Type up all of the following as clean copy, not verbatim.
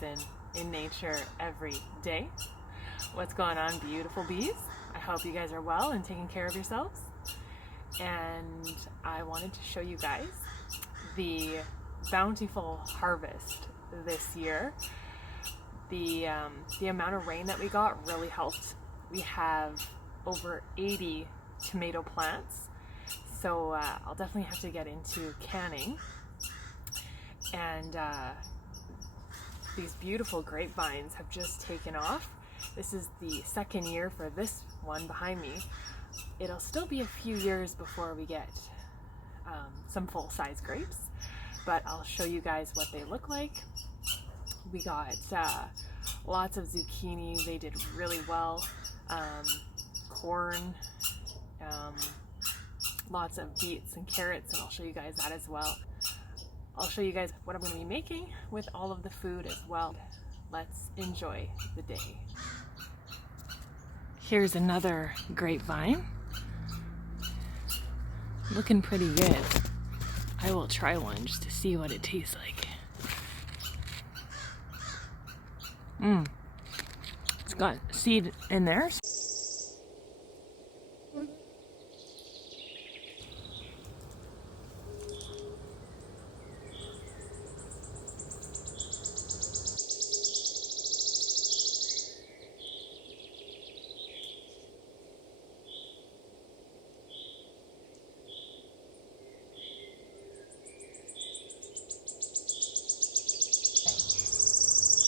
guys in nature every day. What's going on, beautiful bees? I hope you guys are well and taking care of yourselves. And I wanted to show you guys the bountiful harvest this year. The amount of rain that we got really helped. We have over 80 tomato plants, so I'll definitely have to get into canning. And these beautiful grapevines have just taken off. This is the second year for this one behind me. It'll still be a few years before we get some full-size grapes, but I'll show you guys what they look like. We got lots of zucchini. They did really well. Corn, lots of beets and carrots, and I'll show you guys that as well. I'll show you guys what I'm going to be making with all of the food as well. Let's enjoy the day. Here's another grapevine. Looking pretty good. I will try one just to see what it tastes like. It's got seed in there.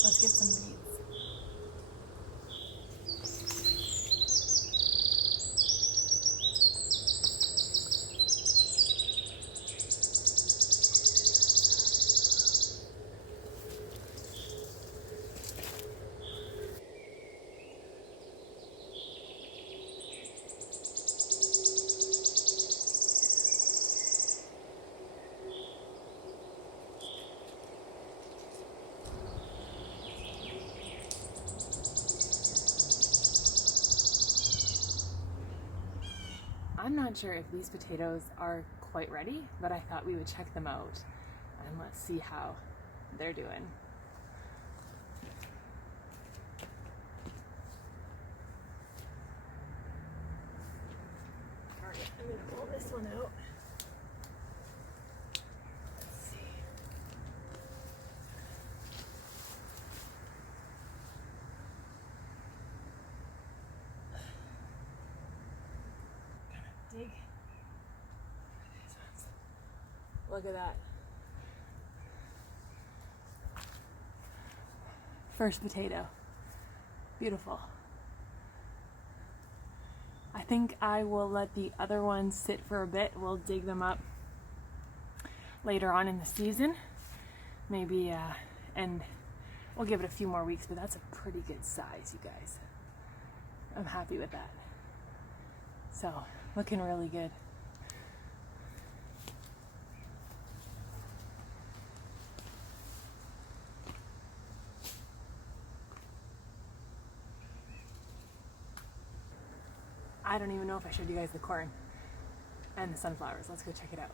Let's get some beets. I'm not sure if these potatoes are quite ready, but I thought we would check them out and let's see how they're doing. All right, I'm gonna pull this one out. Let's see. Dig. Look at that. First potato. Beautiful. I think I will let the other ones sit for a bit. We'll dig them up later on in the season. Maybe, and we'll give it a few more weeks, but that's a pretty good size, you guys. I'm happy with that. So, looking really good. I don't even know if I showed you guys the corn and the sunflowers. Let's go check it out.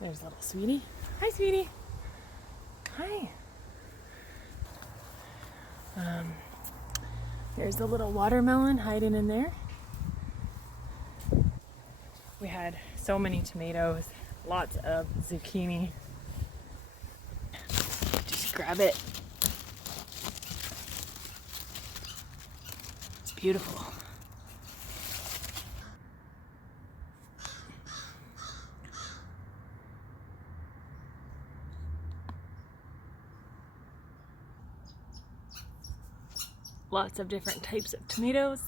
There's little Sweetie. Hi, Sweetie. Hi. There's the little watermelon hiding in there. We had so many tomatoes, lots of zucchini. Just grab it. It's beautiful. Lots of different types of tomatoes.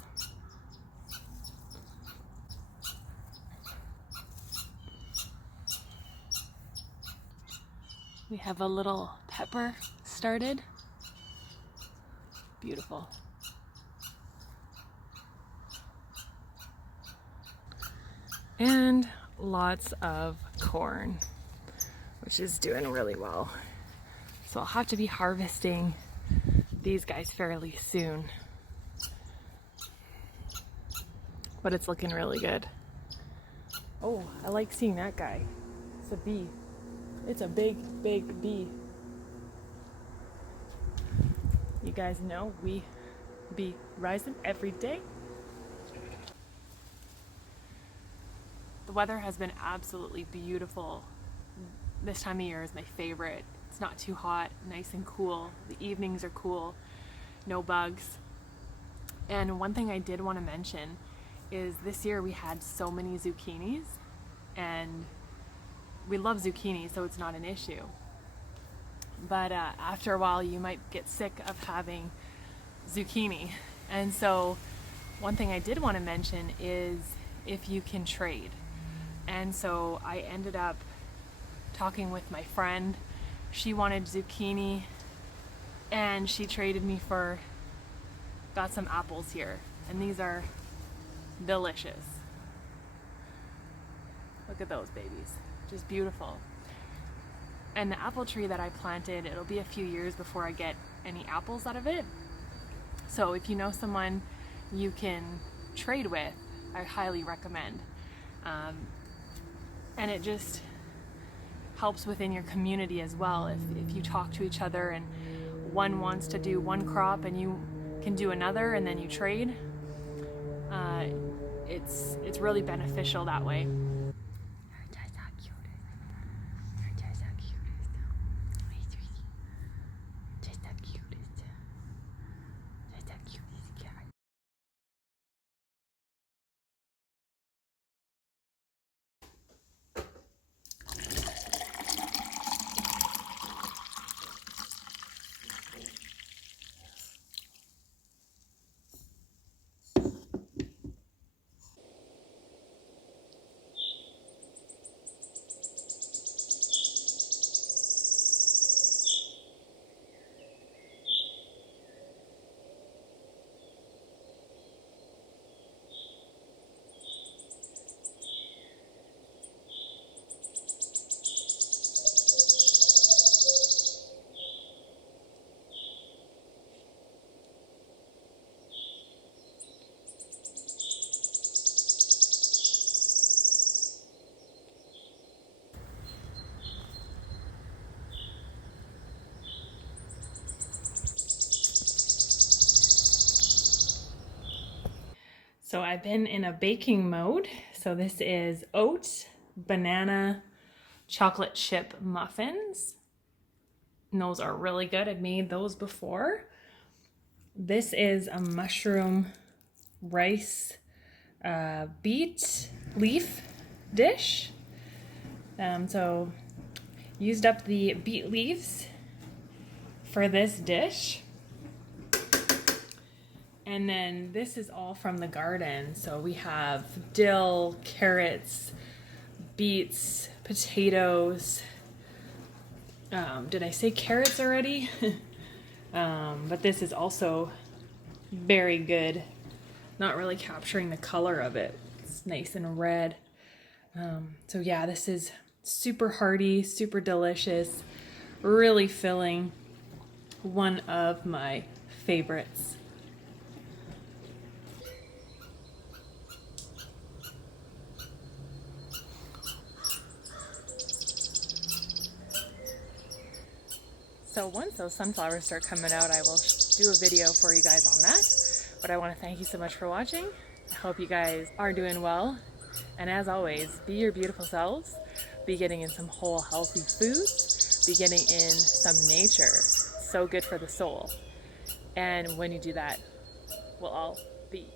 We have a little pepper started. Beautiful. And lots of corn, which is doing really well. So I'll have to be harvesting these guys fairly soon. But it's looking really good. Oh, I like seeing that guy. It's a bee. It's a big, big bee. guys know we be rising every day. The weather has been absolutely beautiful. This time of year is my favorite. It's not too hot, nice and cool. The evenings are cool, no bugs. And one thing I did want to mention is this year we had so many zucchinis, and we love zucchini, so it's not an issue. But after a while you might get sick of having zucchini. And so one thing I did want to mention is if you can trade. And so I ended up talking with my friend. She wanted zucchini and she traded me for, got some apples here, and these are delicious. Look at those babies, just beautiful. And the apple tree that I planted, it'll be a few years before I get any apples out of it. So if you know someone you can trade with, I highly recommend. And it just helps within your community as well. If you talk to each other and one wants to do one crop and you can do another and then you trade, it's really beneficial that way. So I've been in a baking mode. So this is oat, banana, chocolate chip muffins. And those are really good. I've made those before. This is a mushroom rice beet leaf dish. So used up the beet leaves for this dish. And then this is all from the garden. So we have dill, carrots, beets, potatoes. Did I say carrots already? But this is also very good. Not really capturing the color of it. It's nice and red. So yeah, this is super hearty, super delicious, really filling. One of my favorites. So once those sunflowers start coming out, I will do a video for you guys on that. But I want to thank you so much for watching. I hope you guys are doing well. And as always, be your beautiful selves. Be getting in some whole healthy foods. Be getting in some nature. So good for the soul. And when you do that, we'll all be